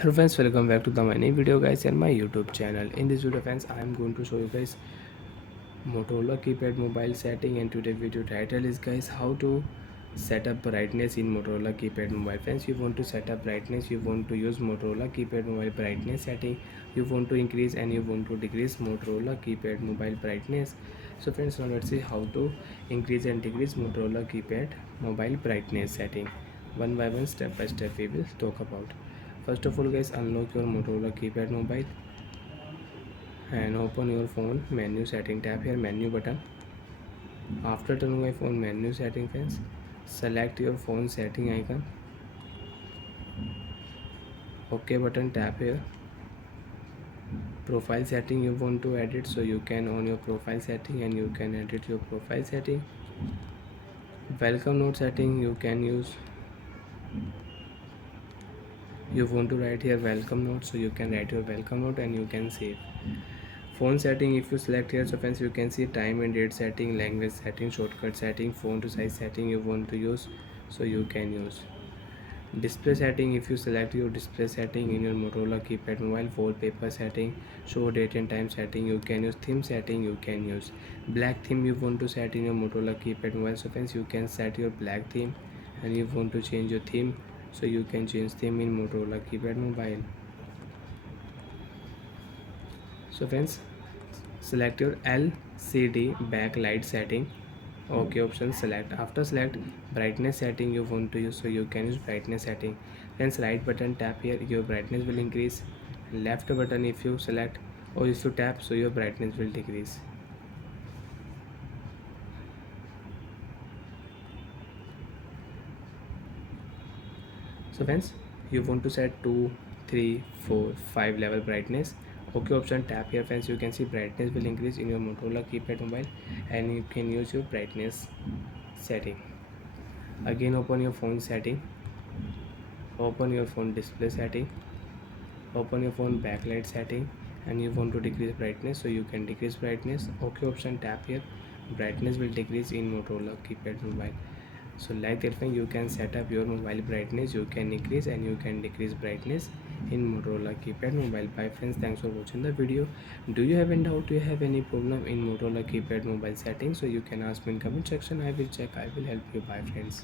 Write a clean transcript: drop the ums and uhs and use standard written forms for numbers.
Hello friends, welcome back to the my new video guys and my YouTube channel. In this video friends, I am going to show you guys Motorola keypad mobile setting, and today video title is guys how to set up brightness in Motorola keypad mobile. Friends, you want to set up brightness, you want to use Motorola keypad mobile brightness setting, you want to increase and you want to decrease Motorola keypad mobile brightness. So friends, now let's see how to increase and decrease Motorola keypad mobile brightness setting. One by one, step by step we will talk about. First of all guys, unlock your Motorola keypad mobile and open your phone menu setting. Tap here menu button. After turning my phone menu setting friends, select your phone setting icon. OK button, tap here. Profile setting you want to edit, so you can on your profile setting and you can edit your profile setting. Welcome note setting you can use. You want to write here welcome note, so you can write your welcome note and you can save. Phone setting, if you select here, so friends you can see time and date setting, language setting, shortcut setting, phone to size setting you want to use, so you can use. Display setting, if you select your display setting in your Motorola keypad mobile. Wallpaper setting, show date and time setting you can use. Theme setting you can use. Black theme you want to set in your Motorola keypad mobile, so friends you can set your black theme, and you want to change your theme, so you can change theme in Motorola keypad mobile. So friends, select your LCD backlight setting. OK option select. After select brightness setting you want to use, so you can use brightness setting. Then right button tap here, your brightness will increase. Left button if you select or if you tap, so your brightness will decrease. So friends, you want to set 2, 3, 4, 5 level brightness. OK option tap here friends, you can see brightness will increase in your Motorola keypad mobile and you can use your brightness setting. Again open your phone setting, open your phone display setting, open your phone backlight setting, and you want to decrease brightness, so you can decrease brightness. OK option tap here, brightness will decrease in Motorola keypad mobile. So like that way you can set up your mobile brightness, you can increase and you can decrease brightness in Motorola keypad mobile. Bye friends, thanks for watching the video. Do you have any doubt, do you have any problem in Motorola keypad mobile settings, so you can ask me in comment section. I will check, I will help you. Bye friends.